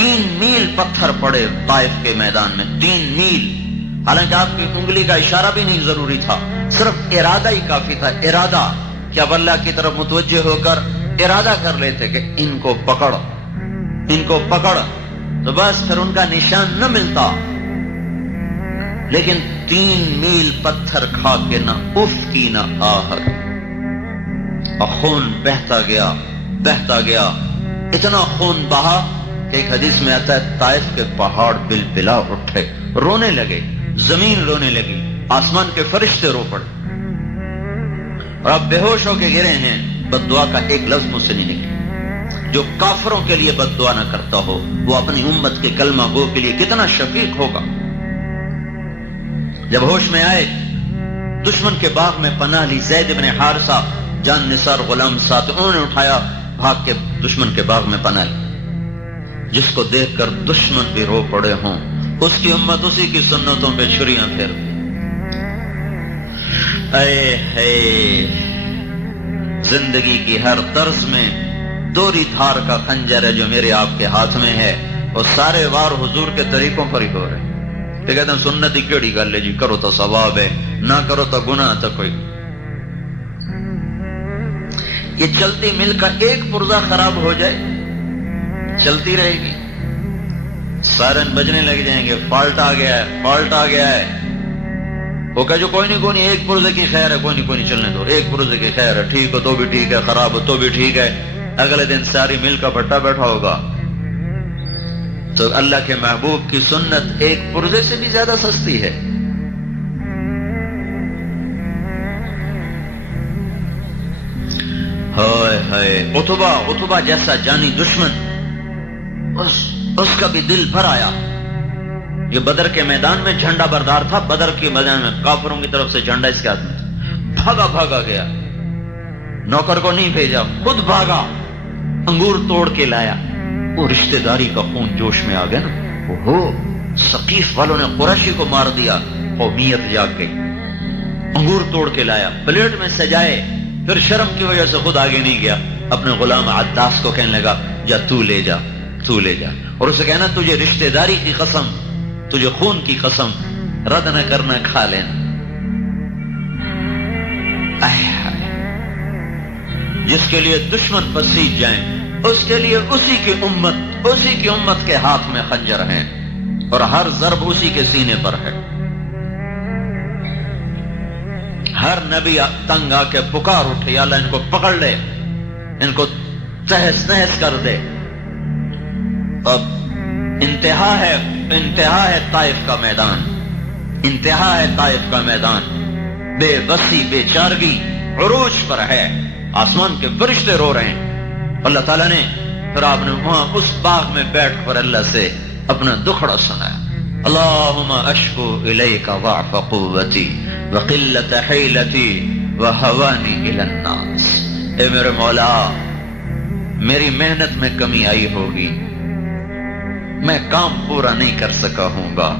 3 میل پتھر پڑے طائف کے میدان میں، 3 میل، حالانکہ آپ کی انگلی کا اشارہ بھی نہیں ضروری تھا، صرف ارادہ ہی کافی تھا، ارادہ کہ اب اللہ کی طرف متوجہ ہو کر ارادہ کر لیتے کہ ان کو پکڑ، ان کو پکڑ، تو بس پھر ان کا نشان نہ ملتا، لیکن 3 میل پتھر کھا کے نہ اف کی نہ آہر، اور خون بہتا گیا بہتا گیا، اتنا خون بہا کہ ایک حدیث میں آتا ہے طائف کے پہاڑ بلبلا اٹھے، رونے لگے، زمین رونے لگی، آسمان کے فرشتے رو پڑے، اور آپ بے ہوش ہو کے گرے ہیں، بد دعا کا ایک لفظ مجھ سے نہیں نکلا۔ جو کافروں کے لیے بد دعا نہ کرتا ہو وہ اپنی امت کے کلمہ گو کے لیے کتنا شفیق ہوگا۔ جب ہوش میں آئے، دشمن کے باغ میں پناہ لی، زید بن حارثہ جان نثار غلام ساتھ، انہوں نے اٹھایا، بھاگ کے دشمن کے باغ میں پناہ لی۔ جس کو دیکھ کر دشمن بھی رو پڑے ہوں، اس کی امت اسی کی سنتوں پہ چھریاں پھیر، اے ہے زندگی کی ہر طرز میں دوری دھار کا خنجر ہے جو میرے آپ کے ہاتھ میں ہے، اور سارے وار حضور کے طریقوں پر ہی ہو رہے ہیں۔ کہ کہتے ہیں سنت ہی کیڑی گل ہے جی، کرو تو ثواب ہے، نہ کرو تو گناہ تو کوئی۔ یہ چلتی مل کا ایک پرزہ خراب ہو جائے، چلتی رہے گی، سائرن بجنے لگ جائیں گے، فالٹ آ گیا ہے، فالٹ آ گیا ہے، وہ کہا جو کوئی نہیں ایک پرزے کی خیر ہے، کوئی نہیں چلنے دو، ایک پرزے کی خیر ہے، ٹھیک ہو تو بھی ٹھیک ہے، خراب ہو تو بھی ٹھیک ہے، اگلے دن ساری مل کا بھٹا بیٹھا ہوگا۔ تو اللہ کے محبوب کی سنت ایک پرزے سے بھی زیادہ سستی ہے۔ ہائے ہائے، عتبہ جیسا جانی دشمن، اس کا بھی دل بھر آیا۔ یہ بدر کے میدان میں جھنڈا بردار تھا، بدر کے میدان میں کافروں کی طرف سے جھنڈا اس کے ہاتھ میں تھا، بھاگا گیا، نوکر کو نہیں بھیجا، خود بھاگا، انگور توڑ کے لایا۔ وہ رشتہ داری کا خون جوش میں آ گیا نا، ثقیف والوں نے قریشی کو مار دیا، قومیت جاگ گئی، انگور توڑ کے لایا، پلیٹ میں سجائے، پھر شرم کی وجہ سے خود آگے نہیں گیا، اپنے غلام عداس کو کہنے لگا جا تو لے جا، اور اسے کہنا تجھے رشتہ داری کی قسم، تجھے خون کی قسم، رد نہ کرنا، کھا لینا۔ جس کے لیے دشمن پسیج جائیں، اس کے لیے اسی کی امت کے ہاتھ میں خنجر ہیں، اور ہر ضرب اسی کے سینے پر ہے۔ ہر نبی تنگ آ کے پکار اٹھے، یا اللہ ان کو پکڑ لے، ان کو تہس نہس کر دے۔ اب انتہا ہے طائف کا میدان، انتہا ہے طائف کا میدان، بے بسی بے چارگی عروج پر ہے، آسمان کے فرشتے رو رہے ہیں۔ اللہ تعالیٰ نے پھر آپ نے وہاں اس باغ میں بیٹھ کر اللہ سے اپنا دکھڑا سنایا، اللہم اشکو الیک ضعف قوتی وقلت حیلتی وہوانی الی الناس۔ اے میرے مولا، میری محنت میں کمی آئی ہوگی، میں کام پورا نہیں کر سکا ہوں گا،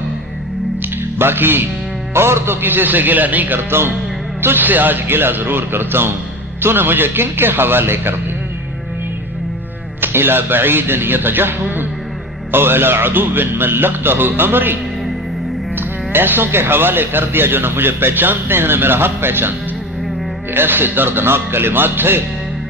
باقی اور تو کسی سے گلہ نہیں کرتا ہوں، تجھ سے آج گلہ ضرور کرتا ہوں، تو نے مجھے کن کے حوالے کر دی؟ الی بعید یتجہم او الی عدو ملکتہ امری، ایسوں کے حوالے کر دیا جو نہ مجھے پہچانتے ہیں نہ میرا حق پہچانتے۔ کہ ایسے دردناک کلمات تھے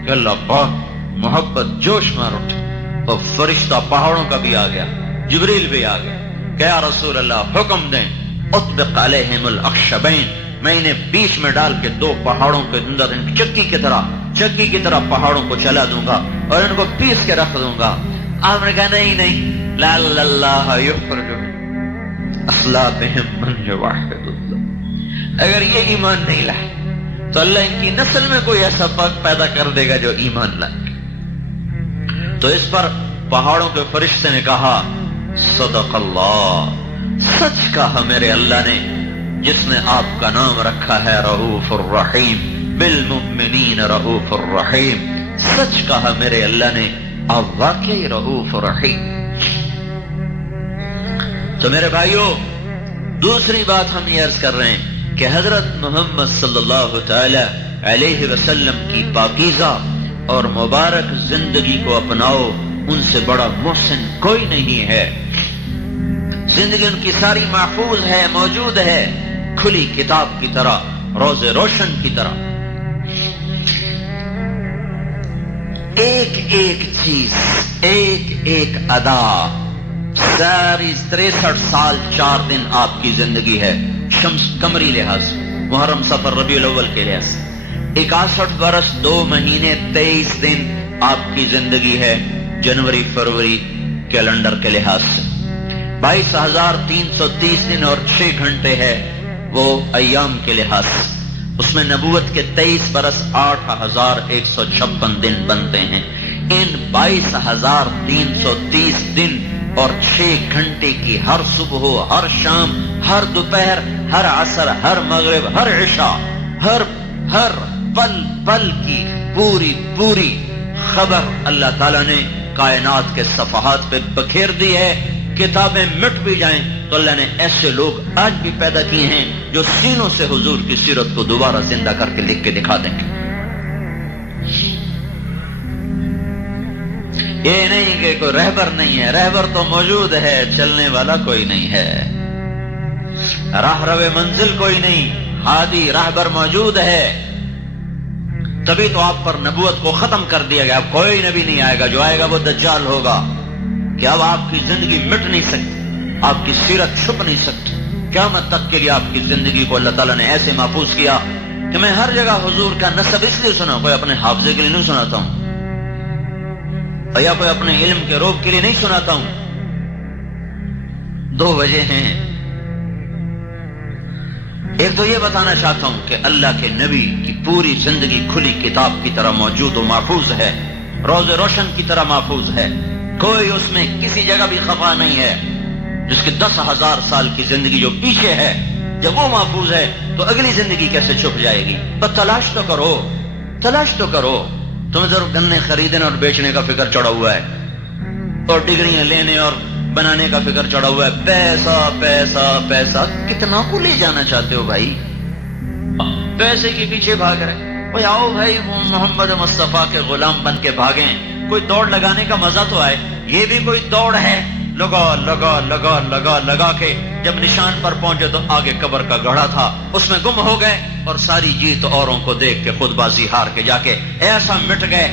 کہ اللہ پاک محبت جوش مار اٹھے، اور فرشتہ پہاڑوں کا بھی آ گیا، جبریل بھی آ گیا کہ یا رسول اللہ حکم دیں، اطبق علیہم الاخشبین، میں انہیں بیچ میں ڈال کے 2 پہاڑوں کے اندر ان چکی کی طرح پہاڑوں کو چلا دوں گا اور ان کو پیس کے رکھ دوں گا۔ آپ نے کہا نہیں، لعل اللہ یخرج من اصلابہم من یوحد اللہ، اگر یہ ایمان نہیں لائے تو اللہ ان کی نسل میں کوئی ایسا پاک پیدا کر دے گا جو ایمان لائے۔ تو اس پر پہاڑوں کے فرشتے نے کہا صدق اللہ، سچ کہا میرے اللہ نے، جس نے آپ کا نام رکھا ہے رؤوف الرحیم، بالمؤمنین رؤوف الرحیم، سچ کہا میرے اللہ نے، آپ واقعی رؤوف الرحیم۔ تو میرے بھائیوں، دوسری بات ہم یہ عرض کر رہے ہیں کہ حضرت محمد صلی اللہ تعالی علیہ وسلم کی پاکیزہ اور مبارک زندگی کو اپناؤ، ان سے بڑا محسن کوئی نہیں ہے. زندگی ان کی ساری محفوظ ہے، موجود ہے، کھلی کتاب کی طرح، روز روشن کی طرح. ایک ایک چیز، ایک ایک ادا، ساری 63 سال 4 دن آپ کی زندگی ہے. شمس قمری لحاظ، محرم صفر ربیع الاول کے لحاظ 61 برس 2 مہینے 23 دن آپ کی زندگی ہے. جنوری فروری کیلنڈر کے لحاظ سے 22,330 دن اور 6 گھنٹے ہے وہ ایام کے لحاظ سے. اس میں نبوت کے 23 برس 8,156 دن بنتے ہیں. ان 22,330 دن اور 6 گھنٹے کی ہر صبح، ہر شام، ہر دوپہر، ہر عصر، ہر مغرب، ہر عشاء، ہر پل پل کی پوری خبر اللہ تعالیٰ نے کائنات کے صفحات پہ بکھیر دی ہے. کتابیں مٹ بھی جائیں تو اللہ نے ایسے لوگ آج بھی پیدا کیے ہیں جو سینوں سے حضور کی سیرت کو دوبارہ زندہ کر کے لکھ کے دکھا دیں گے. یہ نہیں کہ کوئی رہبر نہیں ہے، رہبر تو موجود ہے، چلنے والا کوئی نہیں ہے. راہ رو منزل کوئی نہیں، ہادی رہبر موجود ہے. تبھی تو آپ پر نبوت کو ختم کر دیا گیا. اب کوئی نبی نہیں آئے گا، جو آئے گا وہ دجال ہوگا. کہ اب آپ کی زندگی مٹ نہیں سکتی، آپ کی سیرت چھپ نہیں سکتی. قیامت تک کے لیے آپ کی زندگی کو اللہ تعالیٰ نے ایسے محفوظ کیا کہ میں ہر جگہ حضور کا نسب اس لیے سنا، کوئی اپنے حافظے کے لیے نہیں سناتا ہوں یا کوئی اپنے علم کے روب کے لیے نہیں سناتا ہوں. 2 وجہ ہیں. ایک تو یہ بتانا چاہتا ہوں کہ اللہ کے نبی کی پوری زندگی کھلی کتاب کی طرح موجود و محفوظ ہے، روز روشن کی طرح محفوظ ہے. کوئی اس میں کسی جگہ بھی خفا نہیں ہے. جس کے 10,000 سال کی زندگی جو پیچھے ہے، جب وہ محفوظ ہے تو اگلی زندگی کیسے چھپ جائے گی؟ بس تلاش تو کرو، تلاش تو کرو. تمہیں ضرور گنے خریدنے اور بیچنے کا فکر چڑھا ہوا ہے، اور ڈگریاں لینے اور بنانے کا فکر چڑھا ہوا ہے. پیسہ پیسہ پیسہ، کتنا کو لے جانا چاہتے ہو بھائی؟ پیسے کے پیچھے بھاگ رہے. بھائی آؤ بھائی محمد مصطفیٰ کے غلام بن کے بھاگیں. کوئی دوڑ لگانے کا مزہ تو آئے. یہ بھی کوئی دوڑ ہے، لگا لگا لگا لگا لگا کے جب نشان پر پہنچے تو آگے قبر کا گڑھا تھا، اس میں گم ہو گئے اور ساری جیت اوروں کو دیکھ کے خود بازی ہار کے جا کے ایسا مٹ گئے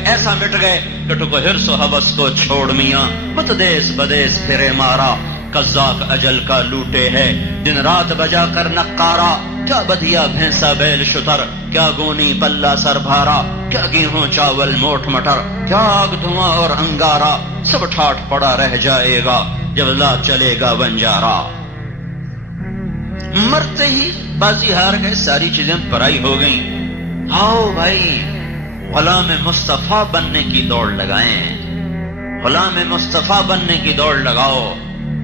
کہ تو کو حرص و حوث کو چھوڑ میاں مت دیس بدیس پھرے مارا. قزاق اجل کا لوٹے ہے دن رات بجا کر نقارا. کیا بدیا بھینسا بیل شتر، کیا گونی پلہ سر بھارا، کیا گیہوں چاول موٹ مٹر، کیا آگ دھواں اور انگارا. سب ٹھاٹ پڑا رہ جائے گا جب لا چلے گا بنجارا. مرتے ہی بازی ہار گئے، ساری چیزیں پرائی ہو گئیں. آؤ بھائی غلام مصطفیٰ بننے کی دوڑ لگائیں، غلام مصطفیٰ بننے کی دوڑ لگاؤ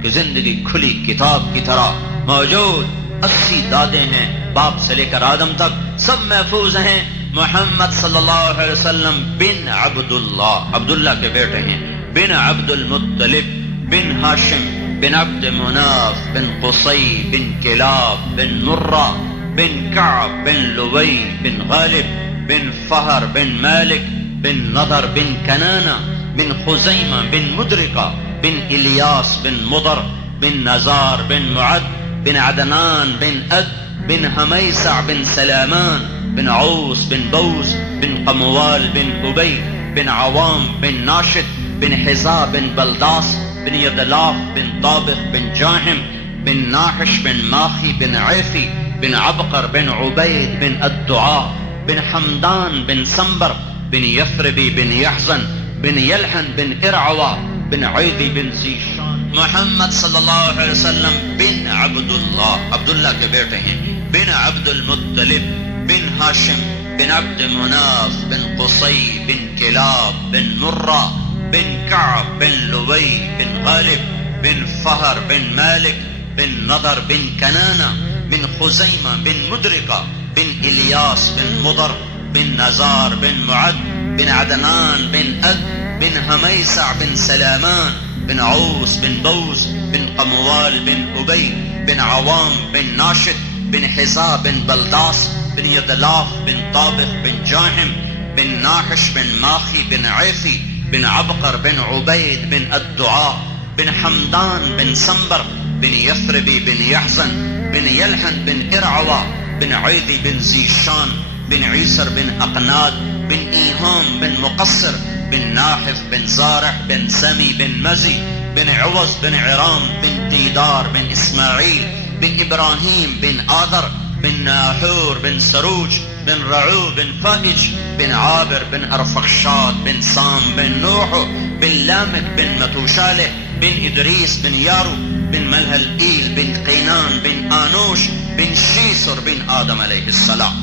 کہ زندگی کھلی کتاب کی طرح موجود. 80 دادے ہیں، باپ سے لے کر آدم تک سب محفوظ ہیں. محمد صلی اللہ علیہ وسلم بن عبداللہ، عبداللہ کے بیٹے ہیں. بن عبد المطلب، بن ہاشم، بن عبد مناف، بن قصی، بن کلاب، بن مرہ، بن کعب، بن لوی، بن غالب، بن فہر، بن مالک، بن نضر، بن کنانہ، بن خزیمہ، بن مدرکہ، بن الیاس، بن مضر، بن نزار، بن معد، بن عدنان، بن اد، بن حمیسع، بن سلامان، بن عوس، بن بوس، بن قموال، بن ابی، بن عوام، بن ناشد، بن حزا، بن بلداس، بن یدلاف، بن طابق، بن جاہم، بن ناحش، بن ماخی، بن عیفی، بن عبقر، بن عبید، بن الدعاء، بن حمدان، بن سنبر، بن یثربی، بن یحزن، بن یلحن، بن ارعوا، بن عیدی، بن زیشان. محمد صلی اللہ علیہ وسلم بن عبداللہ، عبداللہ کے بیٹے ہیں. بن عبد المطلب، بن ہاشم، بن عبد مناف، بن قصی، بن کلاب، بن مرہ، بن کعب، بن لوی، بن غالب، بن فہر، بن مالک، بن نضر، بن کنانہ، بن خزیمہ، بن مدرکہ، بن الیاس، بن مضر، بن نزار، بن معد، بن عدنان، بن اد، بن حمیسع، بن سلامان، بن عوس، بن بوس، بن قموال، بن ابی، بن عوام، بن ناشد، بن حزا، بن بلداس، بن یدلاف، بن طابق، بن جاہم، بن ناحش، بن ماخی، بن عیفی، بن عبقر بن عبید بن الدعاء بن حمدان بن سنبر بن یثربی بن یحزن بن یلحن بن ارعوا بن عیدی بن زیشان بن عیسر بن اقناد بن ایہام بن مقصر بن ناحف بن زارع بن سمی بن مزی بن عوض بن عرام بن دیدار بن اسماعیل بن ابراہیم بن آذر بن ناحور بن سروج بن رعو بن فائج بن عابر بن ارفخشاد بن سام بن نوح بن لامك بن متوشالح بن ادریس بن یارو بن ملہل ایل بن قینان بن آنوش بن شیسر بن آدم علیہ السلام.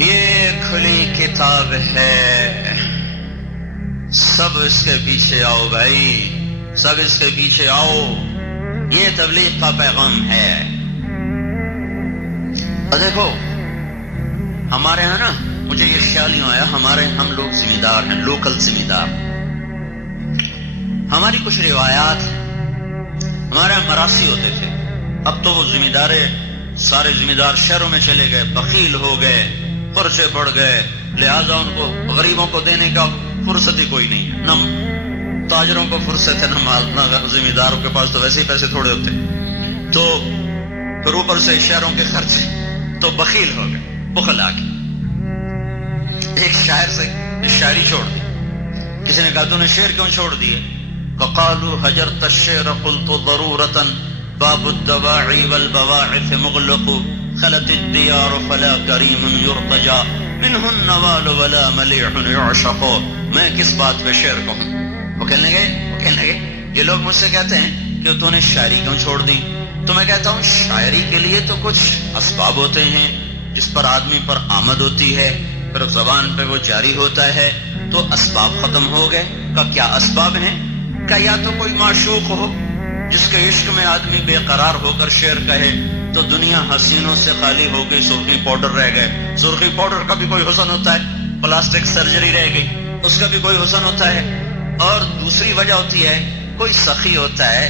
یہ کھلی کتاب ہے، سب اس کے پیچھے آؤ بھائی، سب اس کے پیچھے آؤ، یہ تبلیغ کا پیغام ہے. اور دیکھو ہمارے ہاں نا، مجھے یہ خیال یوں آیا، ہم لوگ ذمہ دار ہیں، لوکل ذمہ دار. ہماری کچھ روایات ہمارے یہاں مراسی ہوتے تھے، اب تو وہ ذمہ دارے سارے ذمہ دار شہروں میں چلے گئے، بخیل ہو گئے، خرچے بڑھ گئے، لہذا ان کو غریبوں کو دینے کا فرصت ہی کوئی نہیں ہے. نہ تاجروں کو فرصت ہے، نہ مال، نہ ذمہ داروں کے پاس تو ویسے ہی پیسے تھوڑے ہوتے، تو پھر اوپر سے شہروں کے خرچے، تو بخیل ہو گئے، بخل آ گئے. ایک شاعر سے شاعری چھوڑ دی. کسی نے کہا تو نے شعر کیوں چھوڑ دیے؟ فقالوا هجرت الشعر قلت ضرورة باب الدواعي والبواعث مغلق خلت الديار فلا كريم يرتجى منه النوال ولا مليح يعشق. میں کس بات پہ شعر کہوں؟ وہ کہنے لگے یہ لوگ مجھ سے کہتے ہیں کہ تو نے شاعری کیوں چھوڑ دی؟ تو میں کہتا ہوں شاعری کے لیے تو کچھ اسباب ہوتے ہیں جس پر آدمی پر آمد ہوتی ہے، پھر زبان پہ وہ جاری ہوتا ہے، تو اسباب ختم ہو گئے. کا کیا اسباب ہیں؟ کہ یا تو کوئی معشوق ہو جس کے عشق میں آدمی بے قرار ہو کر شعر کہے، تو دنیا حسینوں سے خالی ہو گئی، سرخی پاؤڈر رہ گئے. سرخی پاؤڈر کا بھی کوئی حسن ہوتا ہے، پلاسٹک سرجری رہ گئی، اس کا بھی کوئی حسن ہوتا ہے. اور دوسری وجہ ہوتی ہے کوئی سخی ہوتا ہے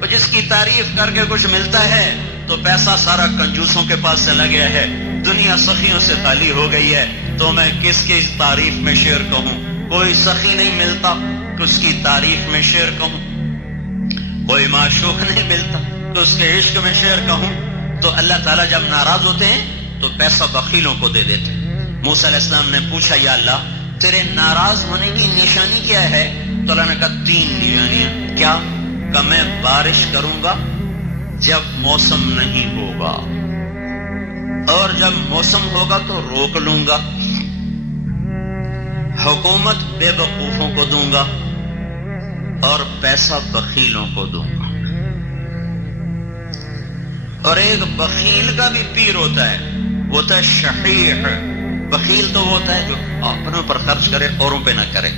وہ جس کی تعریف کر کے کچھ ملتا ہے تو پیسہ سارا کنجوسوں کے پاس چلا گیا ہے، دنیا سخیوں سے خالی ہو گئی ہے، تو میں کس کی تعریف میں شعر کہوں؟ کوئی سخی نہیں ملتا کہ اس کی تعریف میں شعر کہوں، کوئی معشوق نہیں ملتا کہ اس کے عشق میں شعر کہوں. تو اللہ تعالیٰ جب ناراض ہوتے ہیں تو پیسہ بخیلوں کو دے دیتے. موسیٰ علیہ السلام نے پوچھا یا اللہ تیرے ناراض ہونے کی نشانی کیا ہے؟ تو اللہ نے کہا 3 نشانیاں. کیا؟ کہ میں بارش کروں گا جب موسم نہیں ہوگا، اور جب موسم ہوگا تو روک لوں گا، حکومت بے وقوفوں کو دوں گا، اور پیسہ بخیلوں کو دوں گا. اور ایک بخیل کا بھی پیر ہوتا ہے، وہ ہوتا ہے شحیح. بخیل تو وہ ہوتا ہے جو اپنے پر خرچ کرے اوروں پہ نہ کرے،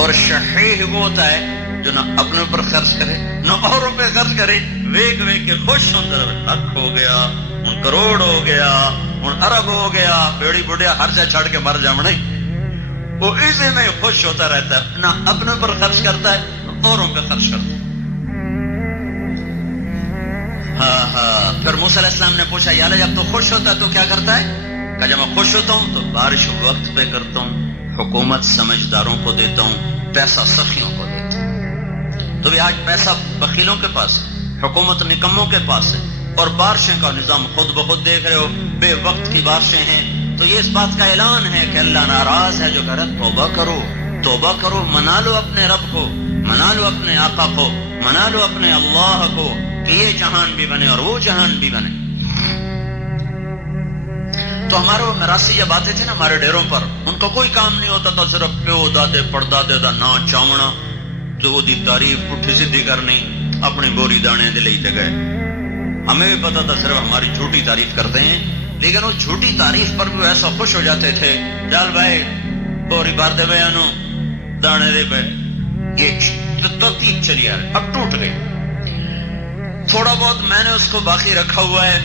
اور شحیح وہ ہوتا ہے جو نہ اپنے پر خرچ کرے نہ اوروں پہ خرچ کرے. ویک کے خوش ہوتا ہے، لاکھ ہو گیا، ان کروڑ ہو گیا، ان ارب ہو گیا، بیڑی بڑھیا ہر جگہ چھڑ کے مر جاؤں نہیں، وہ اسی میں خوش ہوتا رہتا ہے، نہ اپنے پر خرچ کرتا ہے نہ اوروں پہ خرچ کرتا ہے. ہاں. پھر موسیٰ علیہ السلام نے پوچھا یا اللہ جب تو خوش ہوتا ہے تو کیا کرتا ہے؟ کہ جب میں خوش ہوتا ہوں تو بارش وقت پہ کرتا ہوں، حکومت سمجھداروں کو دیتا ہوں، پیسہ سخیوں کو دیتا ہوں. تو بھی آج پیسہ بخیلوں کے پاس ہے، حکومت نکموں کے پاس ہے، اور بارشیں کا نظام خود بخود دیکھ رہے ہو، بے وقت کی بارشیں ہیں. تو یہ اس بات کا اعلان ہے کہ اللہ ناراض ہے جو کہہ رہا توبہ کرو، منا لو اپنے رب کو، منا لو اپنے آقا کو، منا لو اپنے اللہ کو کہ یہ جہان بھی بنے اور وہ جہان بھی بنے. تو ہمارے وہ مراسی جب آتے تھے نا ہمارے ڈیروں پر، ان کا کوئی کام نہیں ہوتا تھا، صرف پیو دادے پڑدادے دا نا چاونا تو وہ دی تعریف پٹھی سیدھی کرنی، اپنی بوری دانے دے لے گئے. ہمیں بھی پتا تھا صرف ہماری جھوٹی تعریف کرتے ہیں، لیکن وہ جھوٹی تعریف پر بھی ایسا خوش ہو جاتے تھے، چل بھائی بوری بھر دے بھائی انو دانے دے بھائی. یہ ترتیب چلی آ رہی، اب ٹوٹ گئی. تھوڑا بہت میں نے اس کو باقی رکھا ہوا ہے،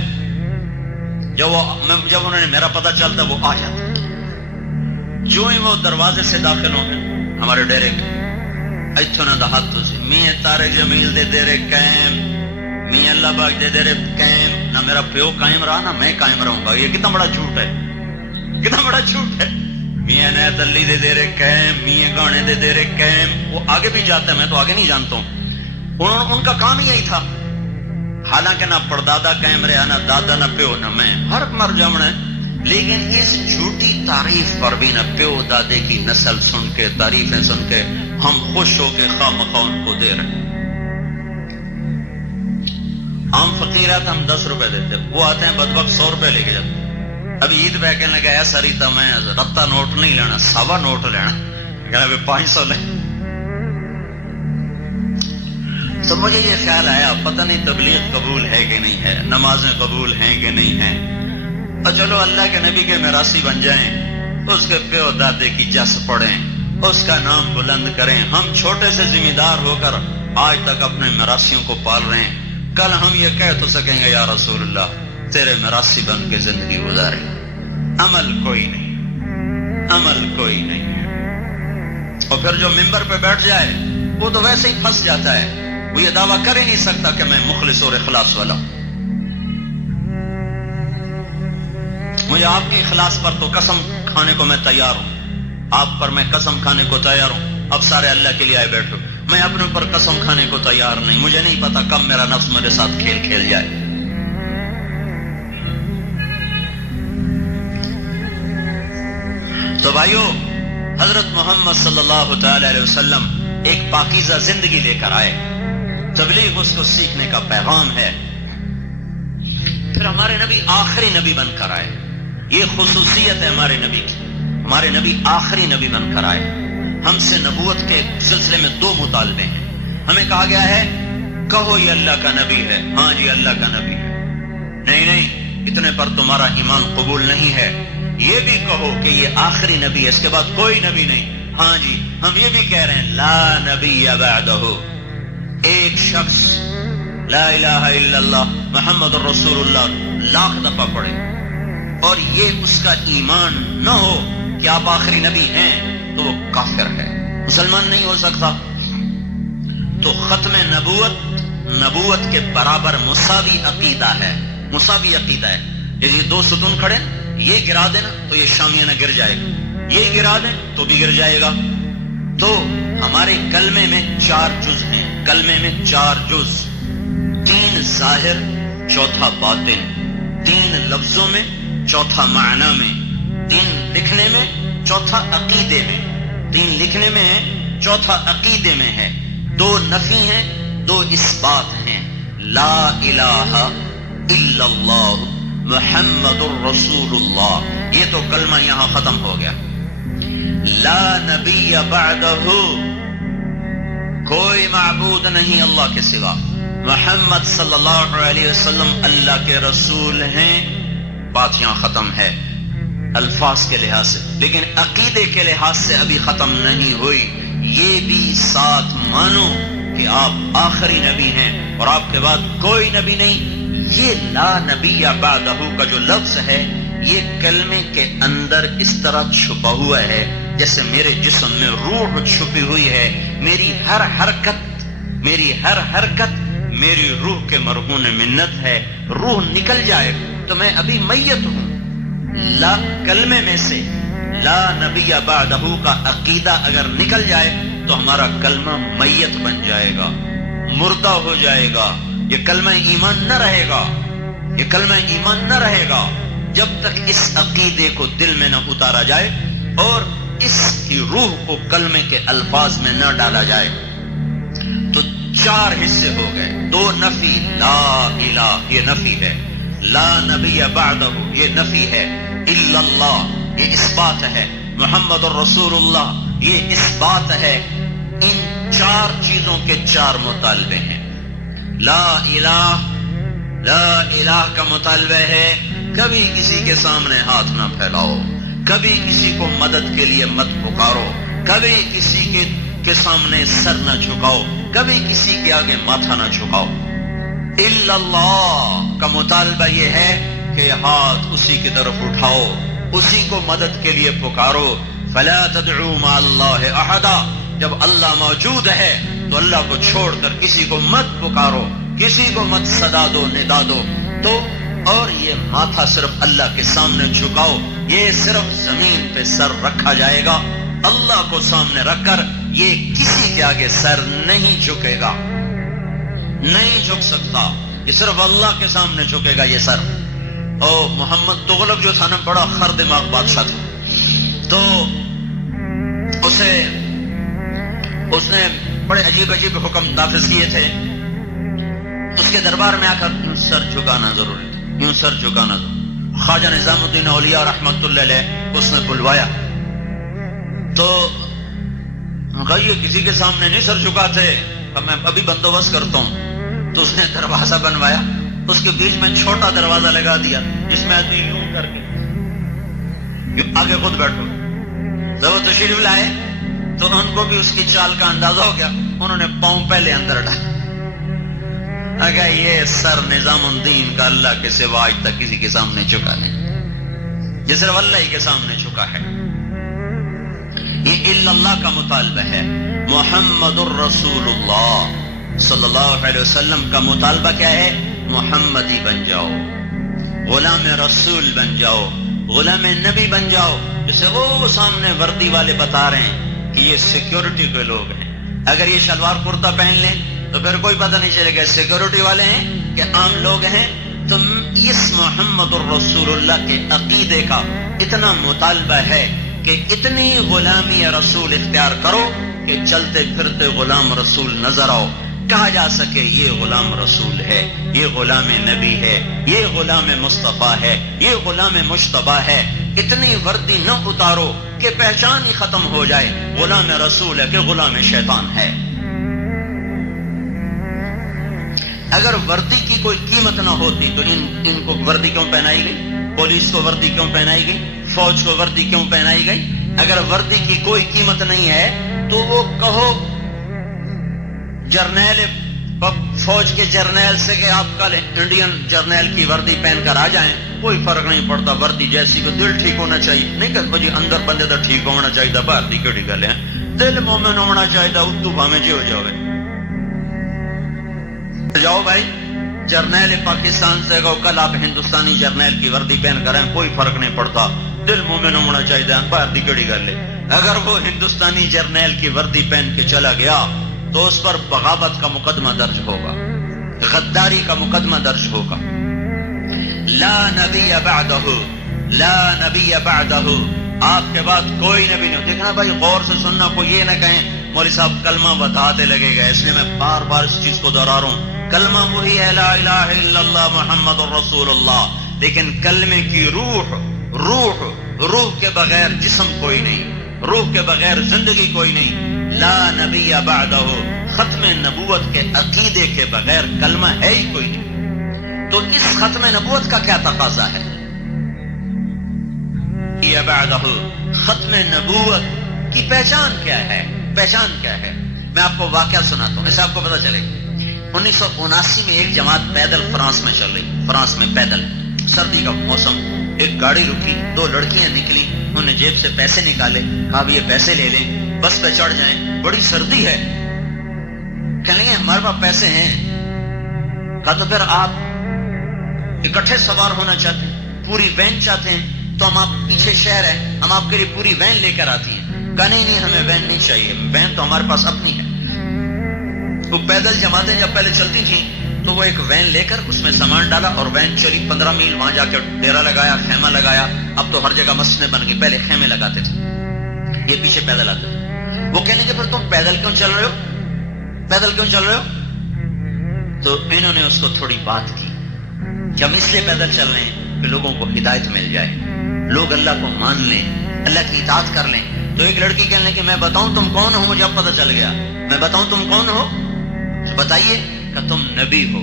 جب انہوں نے میرا پتہ چلتا وہ آ جاتا. جو ہی وہ دروازے سے داخل ہوں گے ہمارے ڈیرے کے، ایتھوں نہ ہاتھ سے میاں تارے جمیل دے دے رے قائم، میاں اللہ باغ دے دے رے قائم، نہ میرا پیو قائم رہا نہ میں قائم رہوں گا. یہ کتنا بڑا جھوٹ ہے، کتنا بڑا جھوٹ ہے. میاں نیت علی دے دے رہے قیم، میاں گانے دے دے رہے قیم. وہ آگے بھی جاتا ہے، میں تو آگے نہیں جانتا ہوں. ان کا کام یہی تھا. حالانکہ نہ پردادا قائم رہا، نہ دادا، نہ پیو، نہ میں، ہر مر جامنا ہے. لیکن اس جھوٹی تعریف پر بھی نہ پیو دادے کی نسل سن کے، تعریفیں سن کے ہم خوش ہو کے خواہ مخواہ ان کو دے رہے ہیں. عام فقیر ہے تو ہم 10 روپے دیتے، وہ آتے ہیں بدبخت 100 روپے لے کے جاتے. ابھی عید پہ کہنے لگا ہے ساری تو میں رفتہ نوٹ نہیں لینا، سوا نوٹ لینا. کہنا ابھی 500 لیں. تو مجھے یہ خیال آیا پتہ نہیں تبلیغ قبول ہے کہ نہیں ہے، نمازیں قبول ہیں کہ نہیں ہیں. اور چلو اللہ کے نبی کے میراثی بن جائیں، اس کے پیو دادے کی جس پڑھیں، اس کا نام بلند کریں. ہم چھوٹے سے ذمہ دار ہو کر آج تک اپنے میراثیوں کو پال رہے ہیں. کل ہم یہ کہہ تو سکیں گے یا رسول اللہ تیرے میراثی بن کے زندگی گزارے. عمل کوئی نہیں، عمل کوئی نہیں ہے. اور پھر جو ممبر پہ بیٹھ جائے وہ تو ویسے ہی پھنس جاتا ہے. وہ یہ دعویٰ کر ہی نہیں سکتا کہ میں مخلص اور اخلاص والا ہوں. مجھے آپ کے اخلاص پر تو قسم کھانے کو میں تیار ہوں، آپ پر میں قسم کھانے کو تیار ہوں. اب سارے اللہ کے لیے آئے بیٹھو. میں اپنے اوپر قسم کھانے کو تیار نہیں. مجھے نہیں پتا کب میرا نفس میرے ساتھ کھیل کھیل جائے. تو بھائیو، حضرت محمد صلی اللہ تعالی علیہ وسلم ایک پاکیزہ زندگی لے کر آئے. تبلیغ اس کو سیکھنے کا پیغام ہے. پھر ہمارے نبی آخری نبی بن کر آئے. یہ خصوصیت ہے ہمارے نبی کی. ہمارے نبی آخری نبی بن کر آئے. ہم سے نبوت کے سلسلے میں 2 مطالبے ہیں. ہمیں کہا گیا ہے کہو یہ اللہ کا نبی ہے. ہاں جی اللہ کا نبی ہے. نہیں اتنے پر تمہارا ایمان قبول نہیں ہے. یہ بھی کہو کہ یہ آخری نبی ہے، اس کے بعد کوئی نبی نہیں. ہاں جی ہم یہ بھی کہہ رہے ہیں لا نبی بعدہ. ایک شخص لا الہ الا اللہ محمد رسول اللہ 1,00,000 دفعہ پڑھے اور یہ اس کا ایمان نہ ہو کہ آپ آخری نبی ہیں تو وہ کافر ہے، مسلمان نہیں ہو سکتا. تو ختم نبوت کے برابر مساوی عقیدہ ہے. مساوی عقیدہ ہے. یہ 2 ستون کھڑے، یہ گرا دینا تو یہ شامیانہ گر جائے گا، یہ گرا دیں تو بھی گر جائے گا. تو ہمارے کلمے میں 4 جز ہیں. کلمے میں 4 جز، 3 ظاہر، 4 باطن. 3 لفظوں میں، 4 معنی میں. 3 لکھنے میں، 4 عقیدے میں. 3 لکھنے میں ہے، 4 عقیدے میں ہے. 2 نفی ہیں، 2 اثبات ہیں. لا الہ الا اللہ محمد الرسول اللہ. یہ تو کلمہ یہاں ختم ہو گیا. لا نبی بعدہ، کوئی معبود نہیں اللہ کے سوا. محمد صلی اللہ علیہ وسلم اللہ کے رسول ہیں. بات یہاں ختم ہے الفاظ کے لحاظ سے، لیکن عقیدے کے لحاظ سے ابھی ختم نہیں ہوئی. یہ بھی ساتھ مانو کہ آپ آخری نبی ہیں اور آپ کے بعد کوئی نبی نہیں. یہ لا نبی بعدہ کا جو لفظ ہے یہ کلمے کے اندر اس طرح چھپا ہوا ہے جیسے میرے جسم میں روح چھپی ہوئی ہے. میری ہر حرکت میری روح کے مرہون منت ہے. روح نکل جائے تو میں ابھی میت ہوں. لا کلمے میں سے لا نبی بعدہ کا عقیدہ اگر نکل جائے تو ہمارا کلمہ میت بن جائے گا، مردہ ہو جائے گا. یہ کلمہ ایمان نہ رہے گا. یہ کلمہ ایمان نہ رہے گا جب تک اس عقیدے کو دل میں نہ اتارا جائے اور اس کی روح کو کلمے کے الفاظ میں نہ ڈالا جائے. تو 4 حصے ہو گئے. 2 نفی، لا الہ یہ نفی ہے، لا نبی بعدہ یہ نفی ہے، الا اللہ یہ اثبات ہے، محمد الرسول اللہ یہ اثبات ہے. ان 4 چیزوں کے 4 مطالبے ہیں. لا الہ کا مطالبہ ہے کبھی کسی کے سامنے ہاتھ نہ پھیلاؤ، کبھی کسی کو مدد کے لیے مت پکارو، کبھی کسی کے سامنے سر نہ جھکاؤ، کبھی کسی کے آگے ماتھا نہ جھکاؤ. الا اللہ کا مطالبہ یہ ہے کہ ہاتھ اسی کی طرف اٹھاؤ، اسی کو مدد کے لیے پکارو. فلا تدعوا مع اللہ احدا، جب اللہ موجود ہے تو اللہ کو چھوڑ کر کسی کو مت پکارو، کسی کو مت صدا دو، ندا دو. تو اور یہ ماتھا صرف اللہ کے سامنے جھکاؤ. یہ صرف زمین پہ سر رکھا جائے گا. اللہ کو سامنے رکھ کر یہ کسی کے آگے سر نہیں جھکے گا, نہیں جھک سکتا. یہ صرف اللہ کے سامنے جھکے گا یہ سر. اور محمد تغلق جو تھا نا, بڑا خر دماغ بادشاہ تھا, تو اس نے بڑے عجیب عجیب حکم نافذ کیے تھے. اس کے دربار میں آ کر یوں سر جھکانا ضروری تھا, یوں سر جھکانا ضروری. خواجہ نظام الدین اولیاء رحمت اللہ علیہ اس نے بلوایا, تو یہ کسی کے سامنے نہیں سر جھکاتے, میں ابھی بندوبست کرتا ہوں. تو اس نے دروازہ بنوایا, اس کے بیچ میں چھوٹا دروازہ لگا دیا جس میں آدمی یوں کر کے آگے خود بیٹھو. جب وہ تشریف لائے تو ان کو بھی اس کی چال کا اندازہ ہو گیا. انہوں نے پاؤں پہلے اندر ڈالا. اگر یہ سر نظام الدین کا اللہ کے سوا آج تک کسی کے سامنے جھکا نہیں, یہ صرف اللہ ہی کے سامنے جھکا ہے. یہ الا اللہ کا مطالبہ ہے. محمد الرسول اللہ صلی اللہ علیہ وسلم کا مطالبہ کیا ہے؟ محمدی بن جاؤ, غلام رسول بن جاؤ, غلام نبی بن جاؤ. جسے وہ سامنے وردی والے بتا رہے ہیں کہ یہ سیکیورٹی کے لوگ ہیں, اگر یہ شلوار کرتا پہن لیں تو پھر کوئی پتہ نہیں چلے گا سیکیورٹی والے ہیں کہ عام لوگ ہیں. تو اس محمد الرسول اللہ کے عقیدے کا اتنا مطالبہ ہے کہ اتنی غلامی رسول اختیار کرو کہ چلتے پھرتے غلام رسول نظر آؤ, کہا جا سکے یہ غلام رسول ہے, یہ غلام نبی ہے, یہ غلام مصطفیٰ ہے, یہ غلام مجتبیٰ ہے. اتنی وردی نہ اتارو کہ پہچان ہی ختم ہو جائے غلام رسول ہے کہ غلام شیطان ہے. اگر وردی کی کوئی قیمت نہ ہوتی تو ان کو وردی کیوں پہنائی گئی؟ پولیس کو وردی کیوں پہنائی گئی؟ فوج کو وردی کیوں پہنائی گئی؟ اگر وردی کی کوئی قیمت نہیں ہے تو وہ کہو جرنیل, فوج کے جرنیل سے کہ آپ کل انڈین جرنیل کی وردی پہن کر آ جائیں, کوئی فرق نہیں پڑتا. وردی جیسی بھی دل ٹھیک ہونا چاہیے, نہیں کہ جی اندر بندے تو ٹھیک ہونا چاہیے, باہر دی کیڑی گل ہے, دل مومن ہونا چاہیے. اردو بھاویں جی ہو جاوے, جاؤ بھائی جرنیل پاکستان سے کہو کل آپ ہندوستانی جرنیل کی وردی پہن کر آئیں, کوئی فرق نہیں پڑتا, دل مومن ہونا چاہیے, باہر دی کیڑی گل ہے. اگر وہ ہندوستانی جرنیل کی وردی پہن کے چلا گیا تو اس پر بغاوت کا مقدمہ درج ہوگا, غداری کا مقدمہ درج ہوگا. لا نبی بعدہ, لا نبی بعدہ, آپ کے بعد کوئی نبی نہیں. دیکھنا بھائی غور سے سننا, کوئی یہ نہ کہیں مولوی صاحب کلمہ بتاتے لگے گا, اس لیے میں بار بار اس چیز کو دہرا رہا ہوں. کلمہ وہی ہے لا الہ الا اللہ محمد الرسول اللہ, لیکن کلمے کی روح, روح کے بغیر جسم کوئی نہیں, روح کے بغیر زندگی کوئی نہیں. لا نبی بعدہ, ختم نبوت کے عقیدے کے بغیر کلمہ ہے ہی کوئی نہیں. تو اس ختم نبوت کا کیا تقاضا ہے؟ یا بعدہ, ختم نبوت کی پہچان کیا ہے؟ پہچان کیا ہے؟ میں آپ کو واقعہ سناتا ہوں, اسے آپ کو پتہ چلے. 1979 میں ایک جماعت پیدل فرانس میں چل رہی, فرانس میں پیدل, سردی کا موسم. ایک گاڑی رکی, دو لڑکیاں نکلی, انہوں نے جیب سے پیسے نکالے, کہا بھی یہ پیسے لے لیں, بس پہ چڑھ جائیں, بڑی سردی ہے. کہنے لگے ہمارے پاس پیسے ہیں. کہا تو پھر آپ اکٹھے سوار ہونا چاہتے ہیں, پوری وین چاہتے ہیں, تو ہم آپ پیچھے شہر ہے, ہم آپ کے لیے پوری وین لے کر آتی ہیں. کہا نہیں ہمیں وین نہیں چاہیے, وین تو ہمارے پاس اپنی ہے. وہ پیدل جماعتیں جب پہلے چلتی تھیں تو وہ ایک وین لے کر اس میں سامان ڈالا اور وین چلی 15 میل, وہاں جا کے ڈیرا لگایا, خیمہ لگایا. اب تو ہر جگہ مسجدیں بن گئی, پہلے خیمے لگاتے تھے, یہ پیچھے پیدل آتے تھے. وہ کہنے کہ پھر تم پیدل کیوں چل رہے ہو, پیدل کیوں چل رہے ہو؟ تو انہوں نے اس کو تھوڑی بات کی کہ ہم اس لیے پیدل چل رہے ہیں کہ لوگوں کو ہدایت مل جائے, لوگ اللہ کو مان لیں, اللہ کی اطاعت کر لیں. تو ایک لڑکی کہنے لگی میں بتاؤں تم کون ہو؟ مجھے اب پتہ چل گیا, میں بتاؤں تم کون ہو؟ بتائیے. کہ تم نبی ہو.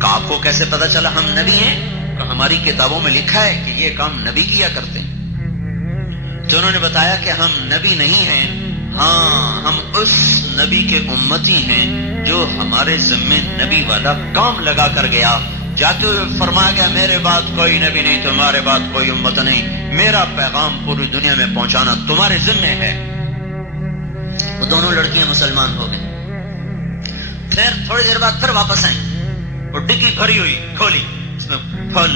کہ آپ کو کیسے پتہ چلا ہم نبی ہیں؟ کہ ہماری کتابوں میں لکھا ہے کہ یہ کام نبی کیا کرتے ہیں. تو انہوں نے بتایا کہ ہم نبی نہیں ہیں, ہاں ہم اس نبی کے امتی ہیں جو ہمارے ذمے نبی والا کام لگا کر گیا. جاتے ہوئے فرما گیا میرے بعد کوئی نبی نہیں, تمہارے بعد کوئی امت نہیں, میرا پیغام پوری دنیا میں پہنچانا تمہارے ذمے ہے. وہ دونوں لڑکیاں مسلمان ہو گئیں. پھر تھوڑی دیر بعد پھر واپس آئیں, اور ڈگی بھری ہوئی کھولی, اس میں پھل،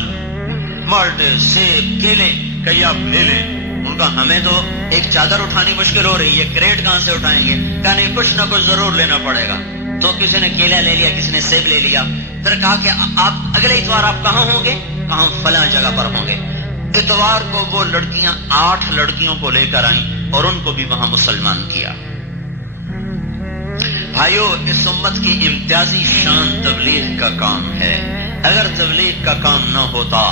مالٹے، سیب، کیلے، کئی آپ لے لیں. ان کا ہمیں تو ایک چادر اٹھانی مشکل ہو رہی ہے، کریٹ کہاں سے اٹھائیں گے؟ کہا نہیں، کچھ نہ کچھ ضرور لینا پڑے گا. تو کسی نے کیلا لے لیا، کسی نے سیب لے لیا. پھر کہا کہ آپ اگلے اتوار آپ کہاں ہوں گے؟ کہاں فلاں جگہ پر ہوں گے. اتوار کو وہ لڑکیاں 8 لڑکیوں کو لے کر آئیں اور ان کو بھی وہاں مسلمان کیا. بھائیو، اس امت کی امتیازی شان تبلیغ کا کام ہے. اگر تبلیغ کا کام نہ ہوتا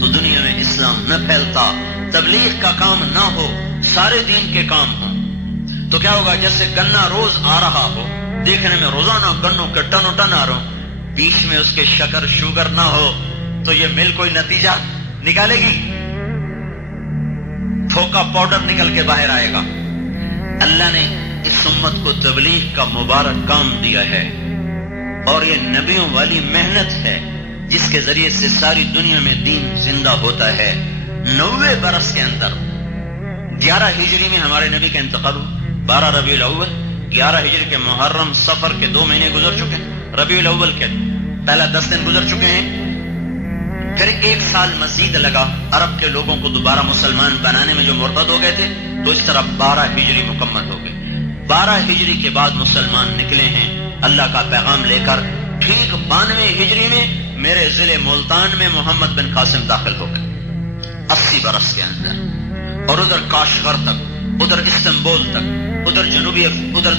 تو دنیا میں اسلام نہ پھیلتا. تبلیغ کا کام نہ ہو، سارے دین کے کام ہوں تو کیا ہوگا؟ جیسے گنا روز آ رہا ہو، دیکھنے میں روزانہ گنوں کے ٹن ٹن آ رہا ہوں، بیچ میں اس کے شکر شوگر نہ ہو تو یہ مل کوئی نتیجہ نکالے گی؟ تھوکا پاؤڈر نکل کے باہر آئے گا. اللہ نے اس امت کو تبلیغ کا مبارک کام دیا ہے اور یہ نبیوں والی محنت ہے جس کے ذریعے سے ساری دنیا میں دین زندہ ہوتا ہے. 90 برس کے اندر 11 ہجری میں ہمارے نبی کا انتقال ہوا. 12 ربیع الاول، 11 ہجری کے محرم صفر کے 2 مہینے گزر چکے ہیں. ربیع الاول کے پہلا 10 دن گزر چکے ہیں. پھر 1 سال مزید لگا عرب کے لوگوں کو دوبارہ مسلمان بنانے میں جو مرتد ہو گئے تھے، تو اس طرح 12 ہجری مکمل ہو گئے. 12 ہجری کے بعد مسلمان نکلے ہیں اللہ کا پیغام لے کر. ٹھیک 92 ہجری میں میرے ضلع ملتان میں محمد بن قاسم داخل ہو گئے 80 برس کے اندر. اور ادھر کاشغر تک، ادھر استنبول تک، ادھر جنوبی، ادھر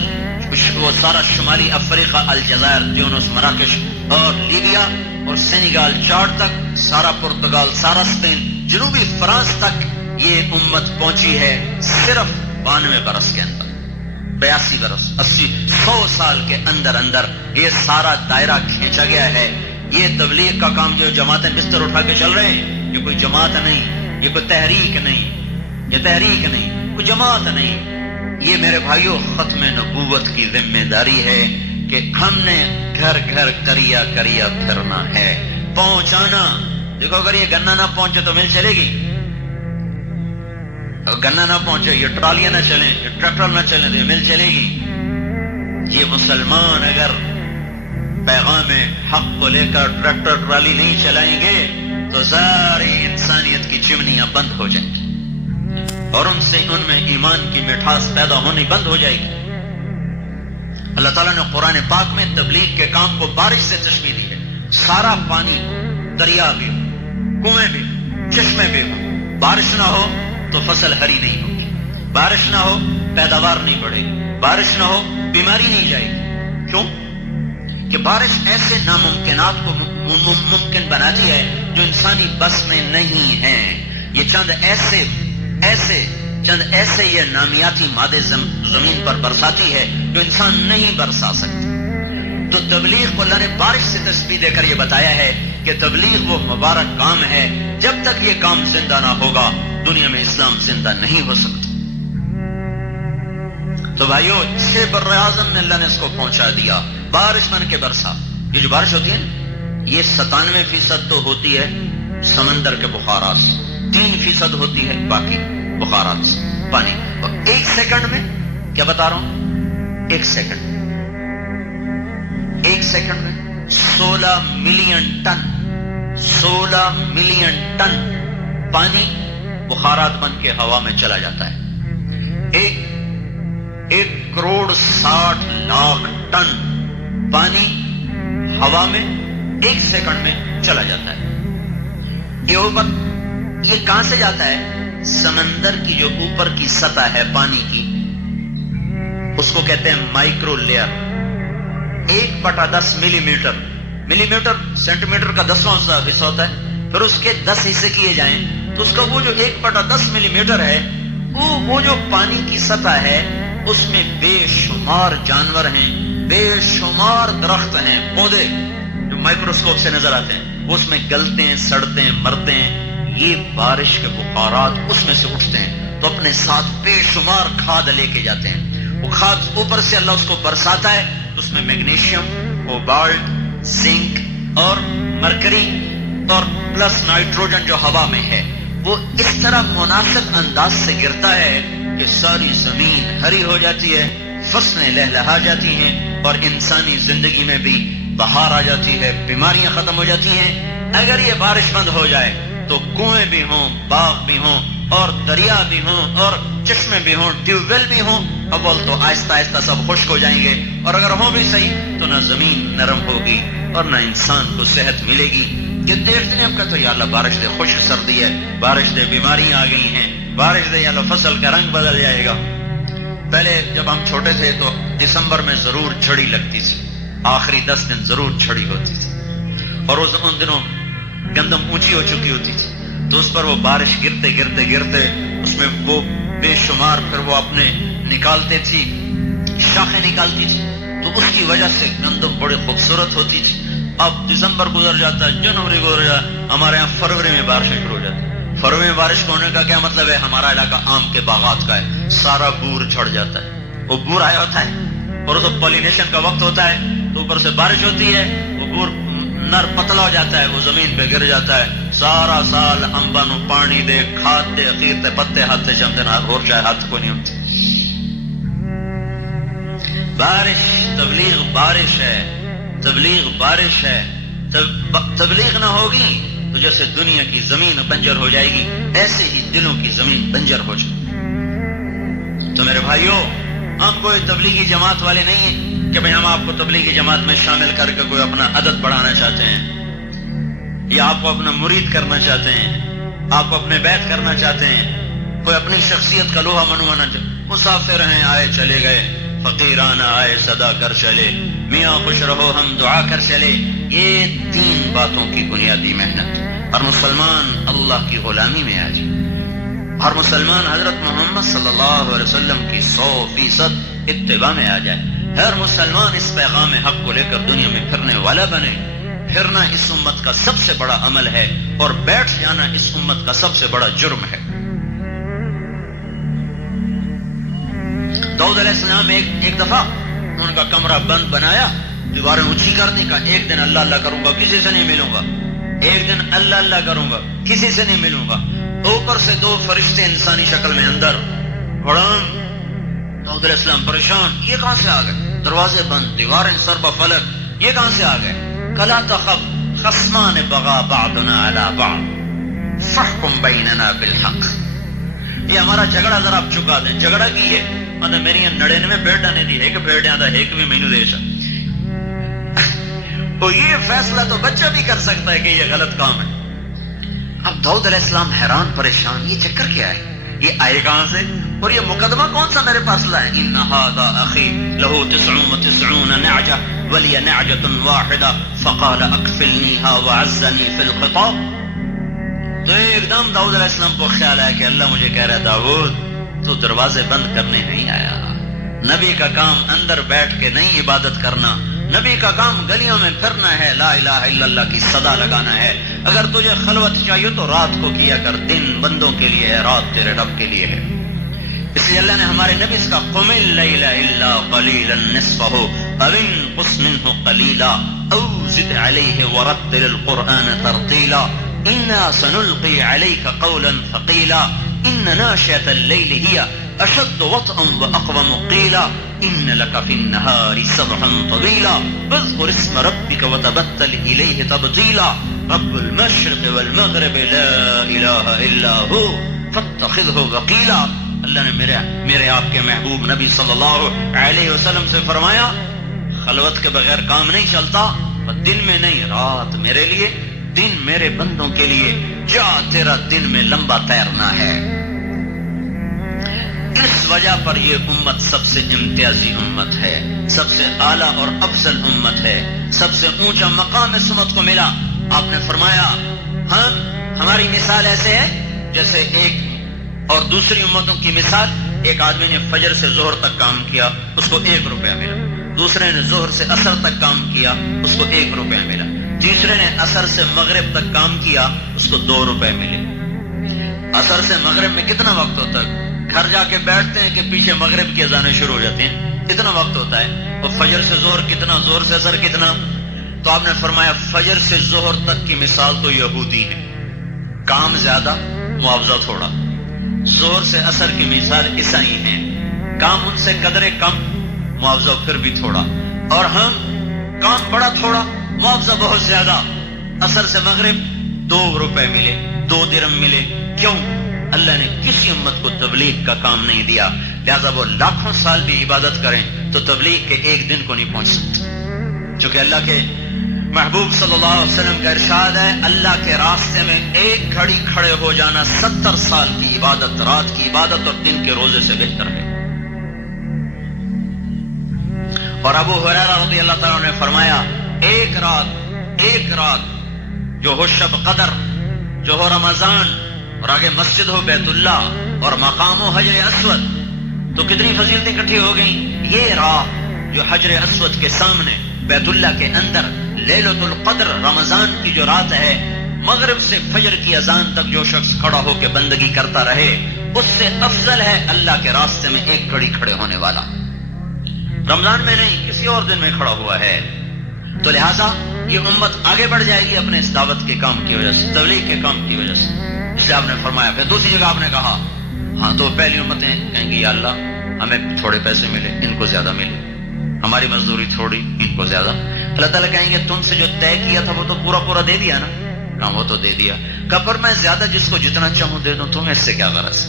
وہ سارا شمالی افریقہ، الجزائر، تیونس، مراکش اور لیبیا اور سینیگال، چاڈ تک، سارا پرتگال، سارا اسپین، جنوبی فرانس تک یہ امت پہنچی ہے صرف 92 برس کے اندر. 82 برس، 80، 100 سال کے اندر اندر یہ سارا دائرہ کھینچا گیا ہے. یہ تبلیغ کا کام جو جماعتیں بستر اٹھا کے چل رہے ہیں، یہ کوئی جماعت نہیں، یہ کوئی تحریک نہیں، یہ تحریک نہیں، کوئی جماعت نہیں. یہ میرے بھائیوں ختم نبوت کی ذمہ داری ہے کہ ہم نے گھر گھر کریا کریا پھرنا ہے، پہنچانا. دیکھو اگر یہ گنا نہ پہنچے تو مل چلے گی؟ گنا نہ پہنچے، یہ ٹرالیاں نہ چلیں، یہ ٹریکٹر نہ چلیں تو یہ مل چلے گی؟ یہ مسلمان اگر پیغام حق کو لے کر ٹریکٹر ٹرالی نہیں چلائیں گے تو ساری انسانیت کی چمنیاں بند ہو جائیں گی اور ان میں ایمان کی مٹھاس پیدا ہونی بند ہو جائے گی. اللہ تعالیٰ نے قرآن پاک میں تبلیغ کے کام کو بارش سے تشبیہ دی ہے. سارا پانی، دریا بھی ہو، کنویں بھی ہو، چشمے بھی ہو، بارش نہ ہو تو فصل ہری نہیں ہوگی، بارش نہ ہو پیداوار نہیں بڑھے گی، بارش نہ ہو بیماری نہیں جائے گی. کیوں؟ کہ بارش ایسے ناممکنات کو ممکن بناتی ہے جو انسانی بس میں نہیں ہیں. یہ چند ایسے یہ نامیاتی مادے زمین پر برساتی ہے جو انسان نہیں برسا سکتا. تو تبلیغ کو اللہ نے بارش سے تشبیہ دے کر یہ بتایا ہے کہ تبلیغ وہ مبارک کام ہے، جب تک یہ کام زندہ نہ ہوگا دنیا میں اسلام زندہ نہیں ہو سکتا. تو بھائیو، 6 بر اعظم میں اللہ نے اس کو پہنچا دیا، بارش بن کے برسا. یہ جو بارش ہوتی ہے یہ 97% تو ہوتی ہے سمندر کے بخارات سے، 3% ہوتی ہے باقی بخارات سے پانی. اور 1 سیکنڈ میں، کیا بتا رہا ہوں، 1 سیکنڈ میں 16 ملین ٹن پانی بخارات بن کے ہوا میں چلا جاتا ہے. 1 کروڑ 60 لاکھ ٹن پانی ہوا میں 1 سیکنڈ میں چلا جاتا ہے. یہ کہاں سے جاتا ہے؟ سمندر کی جو اوپر کی سطح ہے پانی کی، اس کو کہتے ہیں مائکرو لیئر. 1/10 ملی میٹر سینٹی میٹر کا 10واں حصہ ہوتا ہے. پھر اس کے 10 حصے کیے جائیں تو اس کا وہ جو 1/10 ملی میٹر ہے، وہ جو پانی کی سطح ہے اس میں بے شمار جانور ہیں، بے شمار درخت ہیں، پودے جو مائکروسکوپ سے نظر آتے ہیں، وہ اس میں گلتے ہیں، سڑتے ہیں، مرتے ہیں. یہ بارش کے بخارات اس میں سے اٹھتے ہیں تو اپنے ساتھ بے شمار کھاد لے کے جاتے ہیں. وہ کھاد اوپر سے اللہ اس کو برساتا ہے تو اس میں میگنیشیم، کوبالٹ، زنک اور مرکری اور پلس نائٹروجن جو ہوا میں ہے وہ اس طرح مناسب انداز سے گرتا ہے کہ ساری زمین ہری ہو جاتی ہے، فصلیں لہلہا جاتی ہیں اور انسانی زندگی میں بھی بہار آ جاتی ہے، بیماریاں ختم ہو جاتی ہیں. اگر یہ بارش بند ہو جائے تو کنویں بھی ہوں، باغ بھی ہوں، اور دریا بھی ہوں، اور چشمے بھی ہوں، ٹیوب ویل بھی ہوں، اول تو آہستہ آہستہ سب خشک ہو جائیں گے، اور اگر ہوں بھی صحیح تو نہ زمین نرم ہوگی اور نہ انسان کو صحت ملے گی۔ کہ دیکھتے ہیں اب کہتے یا اللہ بارش دے، خشک سردی ہے، بارش دے، بیماریاں آ گئی ہیں، بارش دے یا اللہ فصل کا رنگ بدل جائے گا۔ پہلے جب ہم چھوٹے تھے تو دسمبر میں ضرور جھڑی لگتی تھی، آخری 10 دن ضرور جھڑی ہوتی تھی، اور ان دنوں گندم اونچی ہو چکی ہوتی تھی، تو اس پر وہ بارش گرتے گرتے گرتے اس میں وہ بے شمار پھر وہ اپنے نکالتے تھی، شاخیں نکالتی تھی، تو اس کی وجہ سے گندم بڑی خوبصورت ہوتی تھی۔ اب دسمبر گزر جاتا ہے، جنوری گزر جاتا ہے، ہمارے یہاں فروری میں بارشیں شروع ہو جاتی ہیں۔ فروری میں بارش ہونے کا کیا مطلب ہے؟ ہمارا علاقہ آم کے باغات کا ہے، سارا بور جھڑ جاتا ہے، وہ بور آیا ہوتا ہے اور تو پولینیشن کا وقت ہوتا ہے، تو اوپر سے بارش ہوتی ہے، وہ بور نر پتلا ہو جاتا ہے، وہ زمین پہ گر جاتا ہے، سارا سال انبا نو پانی دے، کھاد دے، اخیر تے پتے ہاتھ تے چمتے نہ اور چاہے ہاتھ کو نہیں ہوتی۔ بارش تبلیغ بارش ہے، تبلیغ بارش ہے، تبلیغ نہ ہوگی تو جیسے دنیا کی زمین بنجر ہو جائے گی، ایسے ہی دلوں کی زمین بنجر ہو جائے گی۔ تو میرے بھائیوں، ہم کوئی تبلیغی جماعت والے نہیں ہیں کہ بھئی ہم آپ کو تبلیغی جماعت میں شامل کر کے کوئی اپنا عدد بڑھانا چاہتے ہیں، یا آپ کو اپنا مرید کرنا چاہتے ہیں، آپ کو اپنے بیعت کرنا چاہتے ہیں، کوئی اپنی شخصیت کا لوہا منوانا چاہتے ہیں۔ مسافر ہیں، آئے چلے گئے، فقیرانہ آئے صدا کر چلے، میاں خوش رہو ہم دعا کر چلے، یہ 3 باتوں کی بنیادی محنت۔ اور مسلمان اللہ کی غلامی میں آ جائے، ہر مسلمان حضرت محمد صلی اللہ علیہ وسلم کی 100% اتباع میں آ جائے، ہر مسلمان اس پیغام حق کو لے کر دنیا میں پھرنے والا بنے۔ پھرنا اس امت کا سب سے بڑا عمل ہے، اور بیٹھ جانا اس امت کا سب سے بڑا جرم ہے۔ داؤد علیہ السلام ایک دفعہ ان کا کمرہ بند بنایا، دیواریں اونچی کر دی، کہا ایک دن اللہ اللہ کروں گا، کسی سے نہیں ملوں گا، ایک دن اللہ اللہ کروں گا، کسی سے نہیں ملوں گا۔ اوپر سے 2 فرشتے انسانی شکل میں اندر بڑھان، داؤد علیہ السلام پریشان، یہ کہاں سے آ گئے؟ دروازے بند، دیواریں سربا فلک، یہ کہاں سے آ گئے؟ کلا تخف خصمان بغا بعضنا علی بعض فاحکم بیننا بالحق۔ یہ ہمارا جھگڑا ذرا آپ چکا دیں، جھگڑا کی ہے مطلب میری 99 بیٹا نے دی، ایک بیٹیاں دا ایک بھی مینو دے سکتا، تو یہ فیصلہ تو بچہ بھی کر سکتا ہے کہ یہ غلط کام ہے۔ اب داؤد علیہ السلام حیران پریشان، یہ چکر کیا ہے، یہ آئے کہاں سے، اور یہ مقدمہ کون سا میرے پاس لائے؟ ان ھذا اخی لہ 99 نعجہ ولی نعجۃ واحدہ فقال اکفلنیھا وعزنی فی الخطاب۔ تو ایک دم داؤد علیہ السلام کو خیال آیا کہ اللہ مجھے کہہ رہا ہے داؤد تو دروازے بند کرنے نہیں آیا، نبی کا کام اندر بیٹھ کے نہیں عبادت کرنا، نبی کا کام گلیوں میں پھرنا ہے، لا الہ الا اللہ کی صدا لگانا ہے۔ اگر تجھے خلوت چاہیے تو رات کو کیا کر، دن بندوں کے لیے ہے، رات تیرے رب کے لیے ہے۔ اس لیے اللہ نے ہمارے نبی اس کا قم اللیل الا قلیلا نصفہ او انقص منہ قلیلا او زد علیہ ورتل القرآن ترتیلا انا سنلقی علیک قولا ثقیلا ان ناشئة الليل هي اشد وطئا واقوم قیلا ان لك في النهار سبحا طويلا اذكر اسم ربك وتبتل اليه تبتيلا رب المشرق والمغرب لا اله الا هو فاتخذه وکیلا۔ اللہ نے میرے آپ کے محبوب نبی صلی اللہ علیہ وسلم سے فرمایا خلوت کے بغیر کام نہیں چلتا، دن میں نہیں، رات میرے لیے، دن میرے بندوں کے لیے، جا تیرا دن میں لمبا تیرنا ہے۔ اس وجہ پر یہ امت سب سے امتیازی امت ہے، سب سے اعلیٰ اور افضل امت ہے، سب سے اونچا مقام اس امت کو ملا۔ آپ نے فرمایا ہماری مثال ایسے ہے جیسے ایک اور دوسری امتوں کی مثال، ایک آدمی نے فجر سے ظہر تک کام کیا، اس کو 1 روپیہ ملا، دوسرے نے ظہر سے عصر تک کام کیا، اس کو 1 روپیہ ملا، تیسرے نے عصر سے مغرب تک کام کیا، اس کو 2 روپے ملے۔ عصر سے مغرب میں کتنا وقت ہوتا ہے؟ گھر جا کے بیٹھتے ہیں کہ پیچھے مغرب کی اذانیں شروع ہو جاتی ہیں، کتنا وقت ہوتا ہے؟ اور فجر سے ظہر کتنا، ظہر سے عصر کتنا؟ تو آپ نے فرمایا فجر سے ظہر تک کی مثال تو یہودی ہے، کام زیادہ معاوضہ تھوڑا، ظہر سے عصر کی مثال عیسائی ہیں، کام ان سے قدرے کم، معاوضہ پھر بھی تھوڑا، اور ہم کام بڑا تھوڑا، معاوضہ بہت زیادہ۔ اثر سے مغرب 2 روپے ملے، 2 درہم ملے. کیوں؟ اللہ نے کسی امت کو تبلیغ کا کام نہیں دیا، لہذا وہ لاکھوں سال بھی عبادت کریں تو تبلیغ کے ایک دن کو نہیں پہنچ سکتے. چونکہ اللہ کے محبوب صلی اللہ علیہ وسلم کا ارشاد ہے، اللہ کے راستے میں ایک گھڑی کھڑے ہو جانا 70 سال کی عبادت، رات کی عبادت اور دن کے روزے سے بہتر ہے. اور ابو ہریرہ رضی اللہ تعالیٰ نے فرمایا، ایک رات جو ہو شب قدر، جو ہو رمضان، اور آگے مسجد ہو بیت اللہ اور مقام ہو حجر اسود، تو کتنی فضیلتیں اکٹھی ہو گئیں. یہ رات جو حجر اسود کے سامنے بیت اللہ کے اندر لیلۃ القدر رمضان کی جو رات ہے، مغرب سے فجر کی اذان تک جو شخص کھڑا ہو کے بندگی کرتا رہے، اس سے افضل ہے اللہ کے راستے میں ایک گھڑی کھڑے ہونے والا. رمضان میں نہیں، کسی اور دن میں کھڑا ہوا ہے. تو لہذا یہ امت آگے بڑھ جائے گی اپنے اس دعوت کے کام کی وجہ سے، تبلیغ کے کام کی وجہ سے. اس لیے آپ نے فرمایا. پھر دوسری جگہ آپ نے کہا، ہاں تو پہلی امتیں کہیں گی یا اللہ ہمیں تھوڑے پیسے ملے، ان کو زیادہ ملے، ہماری مزدوری تھوڑی، ان کو زیادہ. اللہ تعالیٰ کہیں گے تم سے جو طے کیا تھا وہ تو پورا دے دیا نا. کہا وہ تو دے دیا. کہا پر میں زیادہ جس کو جتنا چاہوں دے دوں، تمہیں اس سے کیا غرض؟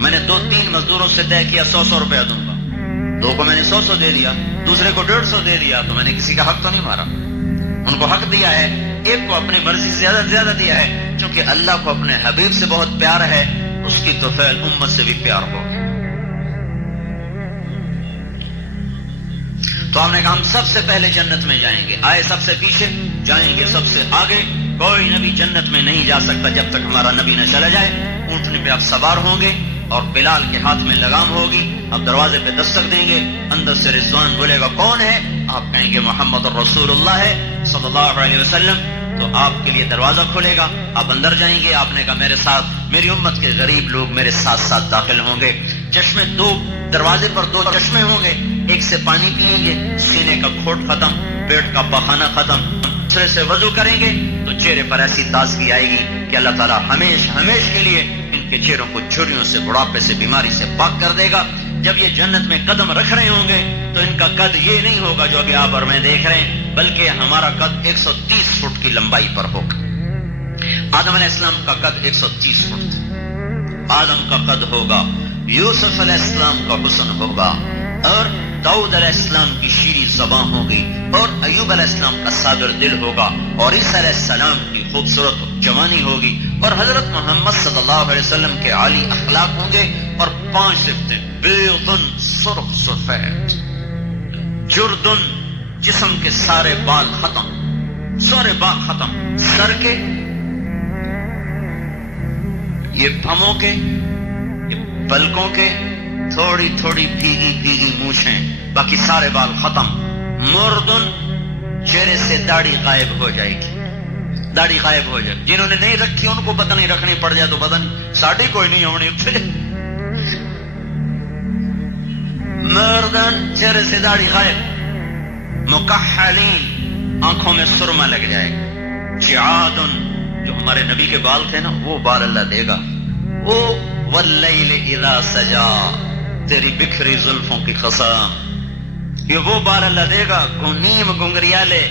میں نے 2-3 مزدوروں سے طے کیا 100 روپیہ دوں گا، 2 کو میں نے 100 دے دیا، دوسرے کو 150 دے دیا، تو میں نے کسی کا حق تو نہیں مارا. ان کو حق دیا ہے، ایک کو اپنی مرضی سے زیادہ دیا ہے. چونکہ اللہ کو اپنے حبیب سے بہت پیار ہے، اس کی تو فعل امت سے بھی پیار ہوگا. تو ہم نے کہا ہم سب سے پہلے جنت میں جائیں گے، آئے سب سے پیچھے، جائیں گے سب سے آگے. کوئی نبی جنت میں نہیں جا سکتا جب تک ہمارا نبی نہ چلا جائے. اونٹنی پہ آپ سوار ہوں گے اور بلال کے ہاتھ میں لگام ہوگی، آپ دروازے پہ دستک دیں گے، اندر سے رضوان بولے گا کون ہے؟ آپ کہیں گے محمد الرسول اللہ ہے صلی اللہ علیہ وسلم. تو آپ کے لیے دروازہ کھلے گا، آپ اندر جائیں گے. آپ نے کہا میرے ساتھ میری امت کے غریب لوگ میرے ساتھ داخل ہوں گے. چشمے 2 دروازے پر 2 چشمے ہوں گے، ایک سے پانی پئیں گے، سینے کا کھوٹ ختم، پیٹ کا پخانہ ختم. دوسرے سے وضو کریں گے تو چہرے پر ایسی تازگی آئے گی کہ اللہ تعالیٰ ہمیشہ کے لیے ان کے چہروں کو جھریوں سے، بڑھاپے سے، بیماری سے پاک کر دے گا. جب یہ جنت میں قدم رکھ رہے ہوں گے تو ان کا قد یہ نہیں ہوگا جو ابھی آپ اور میں دیکھ رہے ہیں، بلکہ ہمارا قد 130 فٹ کی لمبائی پر ہوگا. آدم علیہ السلام کا قد 130 فٹ تھا. آدم کا قد ہوگا، یوسف علیہ السلام کا حسن ہوگا، اور داؤد علیہ السلام کی شیریں زبان ہوگی، اور ایوب علیہ السلام کا صابر دل ہوگا، اور عیسیٰ علیہ السلام کی خوبصورت جوانی ہوگی، اور حضرت محمد صلی اللہ علیہ وسلم کے عالی اخلاق ہوں گے. اور 5 صفتیں، بیضن سرخ سفید، جردن جسم کے سارے بال ختم، سر کے، یہ پھموں کے، یہ پلکوں کے، تھوڑی بھیگی مونچھیں، باقی سارے بال ختم. مردن چہرے سے داڑھی غائب ہو جائے گی، داڑھی غائب ہو جائے. جنہوں نے نہیں رکھی ان کو پتہ نہیں، رکھنی پڑ جائے تو پتہ نہیں، ساڑھی کوئی نہیں ہونی. مردن چہرے سے داڑھی غائب. مکحلین آنکھوں میں سرما لگ جائے گا. جعادن جو ہمارے نبی کے بال تھے نا وہ بال اللہ دے گا. وہ واللیل اذا سجا، تیری بکھری زلفوں کی قسم، یہ وہ بال اللہ دے گا نیم گنگریالے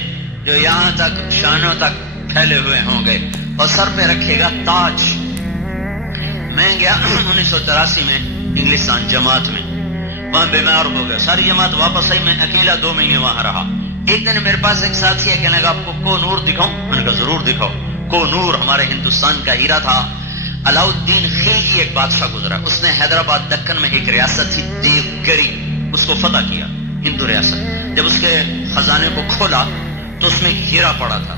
جو یہاں تک شانوں تک پھیلے ہوئے ہوں گے. اور سر پہ رکھے گا تاج. میں گیا 1983 میں انگلستان جماعت میں، وہاں بیمار ہو گیا، ساری جماعت واپس آئی، میں اکیلا 2 مہینے وہاں رہا. ایک دن میرے پاس ایک ساتھی ہے، کہنے لگا آپ کو کو نور دکھاؤں؟ میں نے کہا ضرور دکھاؤ. کو نور ہمارے ہندوستان کا ہیرا تھا. علاؤالدین خلجی ایک بادشاہ گزرا، اس نے حیدرآباد دکن میں ایک ریاست تھی دیوگری، اس کو فتح کیا، ہندو ریاست. جب اس کے خزانے کو کھولا تو اس میں ہیرا پڑا تھا.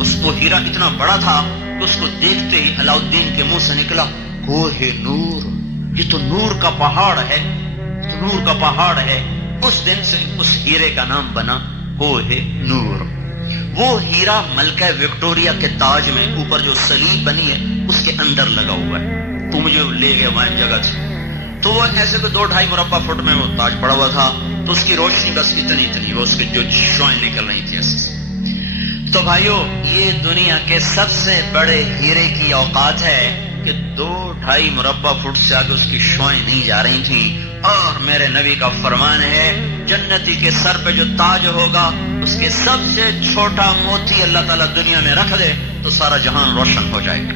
اس کو ہیرا اتنا بڑا تھا کہ اس کو دیکھتے ہی علاؤالدین کے منہ سے نکلا کوہ نور، یہ تو نور کا پہاڑ ہے، تو نور کا پہاڑ ہے. اس دن سے اس ہیرے کا نام بنا کوہ نور. وہ ہیرا ملکہ وکٹوریا کے تاج میں اوپر جو سلیب بنی ہے اس کے اندر لگا ہوا ہے. تو مجھے لے گیا وہاں جگہ سے، تو وہ ایسے تو 2-2.5 مربع فٹ میں وہ تاج پڑا ہوا تھا. تو اس کی روشنی بس اتنی وہ اس کی جو شعائیں نکل رہی تھی ایسے. تو بھائیو یہ دنیا کے سب سے بڑے ہیرے کی اوقات ہے کہ 2-2.5 مربع فٹ سے آگے اس کی شعائیں نہیں جا رہی تھیں. اور میرے نبی کا فرمان ہے جنتی کے سر پہ جو تاج ہوگا اس کے سب سے چھوٹا موتی اللہ تعالیٰ دنیا میں رکھ دے تو سارا جہان روشن ہو جائے گا،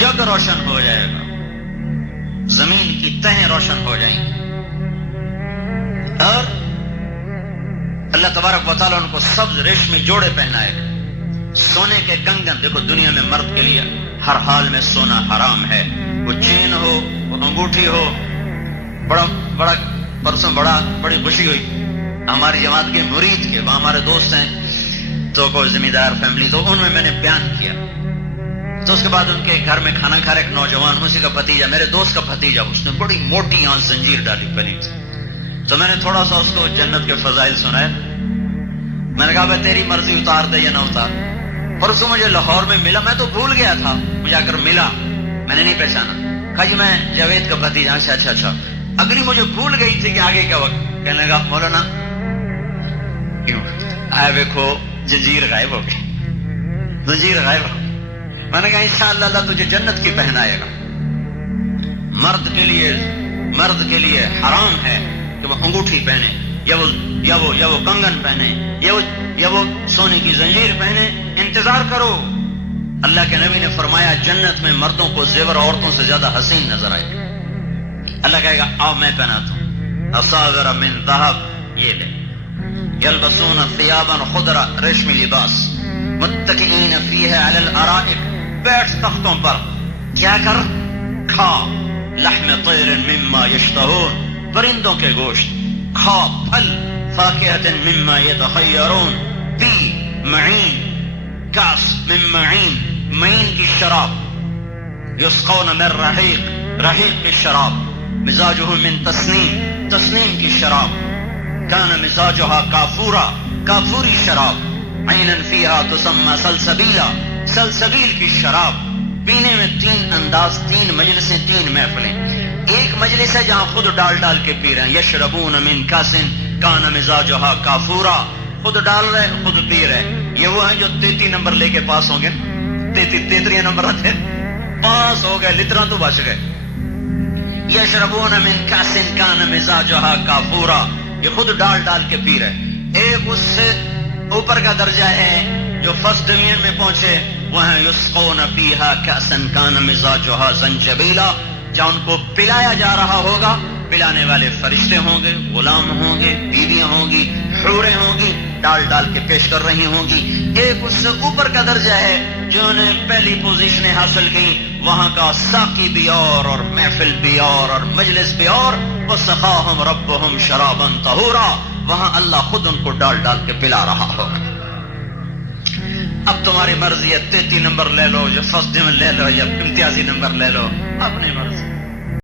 جگ روشن ہو جائے گا، زمین کی تہیں روشن ہو جائیں گی، اور اللہ تبارک و تعالیٰ ان کو سبز ریشمی جوڑے پہنائے گا، سونے کے کنگن۔ دیکھو دنیا میں مرد کے لیے ہر حال میں سونا حرام ہے، وہ چین ہو، وہ انگوٹھی ہو۔ بڑا پرسوں بڑی خوشی ہوئی، ہماری جماعت کے مرید کے، وہ ہمارے دوست ہیں تو کوئی ذمہ دار فیملی، تو ان میں نے بیان کیا، تو اس کے بعد ان کے گھر میں کھانا کھا رہے ایک نوجوان، اسی کا بھتیجا، میرے دوست کا بھتیجا، اس نے بڑی موٹی یہاں زنجیر ڈالی پلیٹ سے، تو میں نے تھوڑا سا اس کو جنت کے فضائل سنائے، میں نے کہا بھائی تیری مرضی اتار دے یا نہ اتار۔ پرسوں مجھے لاہور میں ملا، میں تو بھول گیا تھا، مجھے آ کر ملا، میں نے نہیں پہچانا، کہا جی میں جاوید کا بھتیجا سے۔ اچھا، اگلی مجھے بھول گئی تھی کہ آگے کیا وقت، کہنے لگا مولانا کیوں آئے دیکھو زنجیر غائب ہو گئی، زنجیر غائب ہو گئی۔ میں نے کہا انشاءاللہ اللہ تجھے جنت کی پہنائے گا۔ مرد کے لیے حرام ہے کہ وہ انگوٹھی پہنے یا وہ کنگن پہنے یا وہ سونے کی زنجیر پہنے۔ انتظار کرو، اللہ کے نبی نے فرمایا جنت میں مردوں کو زیور عورتوں سے زیادہ حسین نظر آئے گا۔ اللہ کہے گا آؤ میں پہناتا ہوں، اصاغر من ذہب، یہ لے، یلبسون ثیابا خضرا، ریشمی لباس، متکئین فیہا علی الارائک، بیٹھ تختوں پر، کیا کر؟ کھا، لحم طیر مما یشتہون، پرندوں کے گوشت، کھا پھل، فاکہۃ مما یتخیرون، پی معین، کاس من معین، معین کی شراب، یسقون من رحیق کی شراب، مزاجہ من تسنیم کی شراب، کان مزاجہ کافورا، کافوری شراب، عینا فیہا تسمى سلسبیل کی شراب۔ پینے میں 3 انداز، 3 مجلسیں، 3 محفلیں۔ ایک مجلس ہے جہاں خود ڈال کے پی رہے ہیں، یشربون من کاسن کان مزاجہ کافورا، خود ڈال رہے خود پی رہے۔ یہ وہ ہیں جو 33 نمبر لے کے پاس ہوں گے، 33 نمبر آتے پاس ہو گئے، لترا تو بچ گئے۔ یشربون من کاسن کان مزاجہ کافورا، یہ خود ڈال کے پی رہے۔ ایک اس سے اوپر کا درجہ ہے جو فرسٹ ڈویژن میں پہنچے، وہ ہیں یسقون فیہا کاسن کان مزاجہ زنجبیلا، جہاں ان کو پلایا جا رہا ہوگا، پلانے والے فرشتے ہوں گے، غلام ہوں گے، بیویاں ہوں گی، حوریں ہوں گی، ڈال کے پیش کر رہی ہوں گی۔ ایک اس سے اوپر کا درجہ ہے جنہوں نے پہلی پوزیشنیں حاصل کی، وہاں کا ساقی بھی اور محفل بھی اور مجلس بھی اور، وسقاہم ربہم شرابا طہورا، وہاں اللہ خود ان کو ڈال کے پلا رہا ہوگا۔ اب تمہاری مرضی ہے، 33 نمبر لے لو، یا فرسٹ ڈویژن لے لو، یا امتیازی نمبر لے لو، اپنی مرضی۔